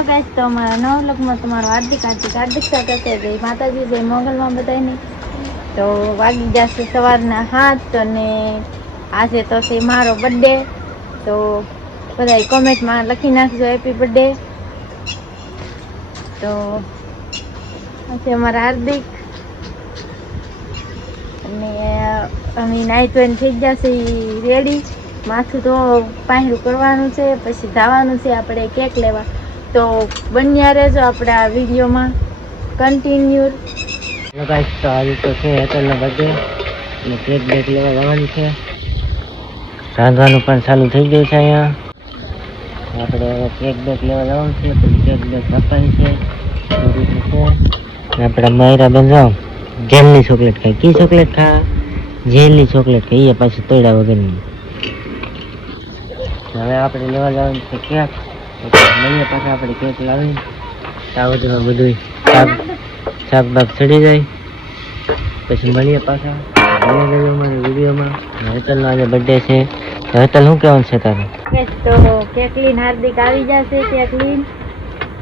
Hello guys, तो हमारा नवा व्लॉग में तुम्हारा हार्दिक स्वागत है। जय माताजी, जय मंगलમાં બધાને। तो વાગી જશે સવારના 7 અને આજે તો છે મારો બર્થડે। તો બધાય કોમેન્ટમાં લખી નાખજો હેપી બર્થડે। તો આજે અમારા હાર્દિક અને અમે નાઈ ધોઈને થઈ જશે રેડી। માથું તો પાયરું કરવાનું છે, પછી જવાનું છે આપણે કેક લેવા। तो बनिया रहेजो अपने आ वीडियो में कंटिन्यू। हेलो गाइस, तो आज तो છે હેતલનો બર્થડે અને કેક બેક લેવા જવાનું છે। રાંધવાનું પણ ચાલુ થઈ ગયું છે। અહીંયા આપણે કેક બેક લેવા જવાનું છે, પછી કેક બેક કાપવાની છે। આપણા માયરા બેન જાઓ જેલની ચોકલેટ ખાય। કી ચોકલેટ ખા? જેલની ચોકલેટ ખાઈ। એ પાછી તોડ્યા વગરની। હવે આપણે લેવા જવાનું છે કેક। મળીએ પાછા આપણે કેક લાવીને તાવજમાં બધું શાક બાક ચડી જાય પછી મળીએ પાછા। અમારી વિડીયોમાં હેતલનો આજે બર્થડે છે। હેતલ શું કહેવાનું છે તારે? तो केक लीन हार्दिक આવી જશે केक लीन।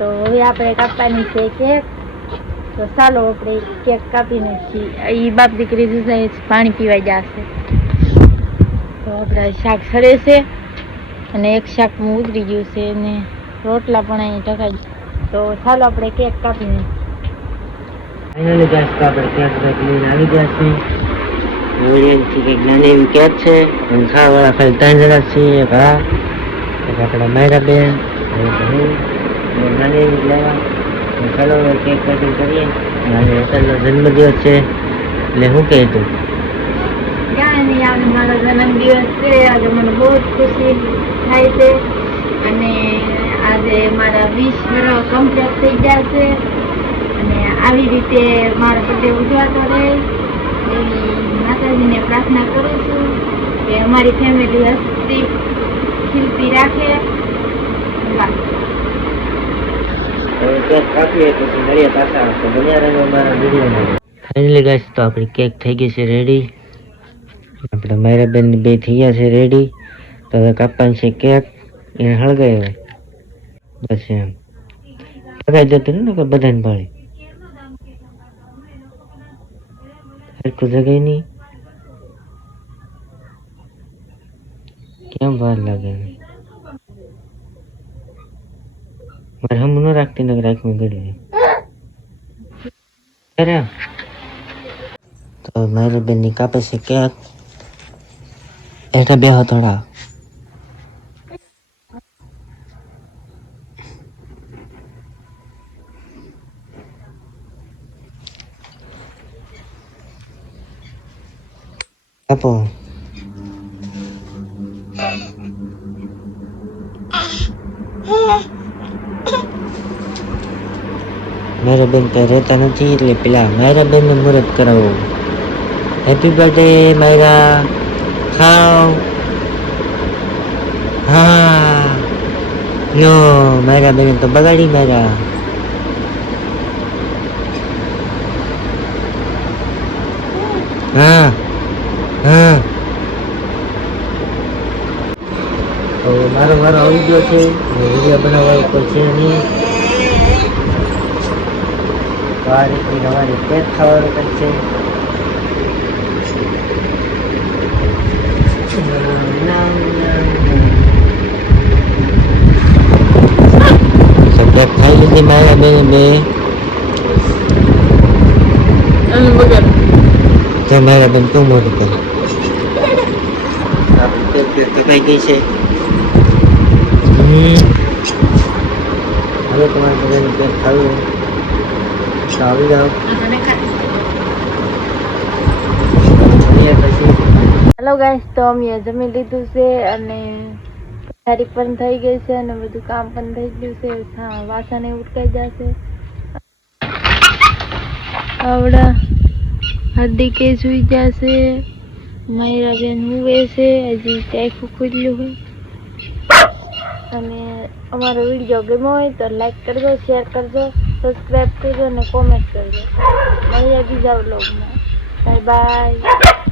तो હવે આપણે કાપવાની છે કેક। તો ચાલો આપણે કેક કાપીને ઈ બાપ દીકરી જશે પાણી પીવા જશે। તો આપણે શાક સડે છે અને એક શાક ઉતરી ગયું છે ને રોટલા પણ અહીં ઢકાઈ। તો ચાલો આપણે કેક કાપીને ફાઇનલી ગાઈસ તો આપણે કેક બેક લઈને આવી ગયા છીએ। ઓરિયન્ટથી કંઈક નાની એવી કેક છે અને ખાવાવાળા ખાલી 3 જણા છીએ। એક આ એક આપણા માયરા બેન નાની એવી લેવા। ચાલો કેક કટિંગ કરીએ। આજે હેતલનો જન્મદિવસ છે એટલે શું કહે તું? કાંઈ નહીં, આજે મારો જન્મદિવસ છે। આજે મને બહુ જ ખુશી થાય છે અને આજે મારા 20 વર્ષ કમ્પ્લીટ થઈ ગયા છે અને આવી રીતે મારો બર્થડે ઉજવાતો રહે એવી માતાજીને પ્રાર્થના કરું છું કે અમારી ફેમિલી હસતી ખીલતી રાખે। ફાઇનલી ગાઈસ તો આપણી કેક થઈ ગઈ છે રેડી। આપણે મારા બેન બે થઈ ગયા છે રેડી। તો હવે કાપવાની છે કેક। એને હળગાય હવે બસ એમ લગાઈ જતું ને કે બધાને ભાળે હરખું જગાય નહીં કેમ વાર લાગે? મારે હમ ન રાખતી ને રાખમાં ગળી તો મારી બેનની કાપે છે કેક। એટલે બેહો થોડા કાપો। મારા બેન કઈ રહેતા નથી એટલે પેલા મારા બેન ને મુહૂર્ત કરાવો। હેપી બર્થડે માયરા, ખાઓ। હા યો માયરા બેન તો બગાડી માયરા। હા હા તો મારો વારો આવી ગયો છે। વિડીયો બનાવવા કોઈ છે નહીં તો આ રીતની તમારી કેક ખાવાનું કરશે। કેક ખાઈ લીધી મારા બેન બે તો મારા બેન તું મોટું કર કેક કપાઈ ગઈ છે। હવે તમારે બધાને કેક ખાવું તો આવી જાઓ। हेलो गाइस, तो અમે જમી લીધું છે અને તારીખ પણ થઈ ગઈ છે અને બધું કામ પણ થઈ ગયું છે। હા, વાસણ ઉટકાઈ જશે। આવડા હાર્દિકે સુઈ જશે, માયરા બેન હુવે છે, હજી ટાઈફું ખુલ્યું છે। અને અમારો વિડીયો ગમ્યો હોય તો લાઈક કરજો, શેર કરજો, સબસ્ક્રાઈબ કરજો અને કોમેન્ટ કરજો। મળીએ બીજા વ્લોગમાં। Bye bye.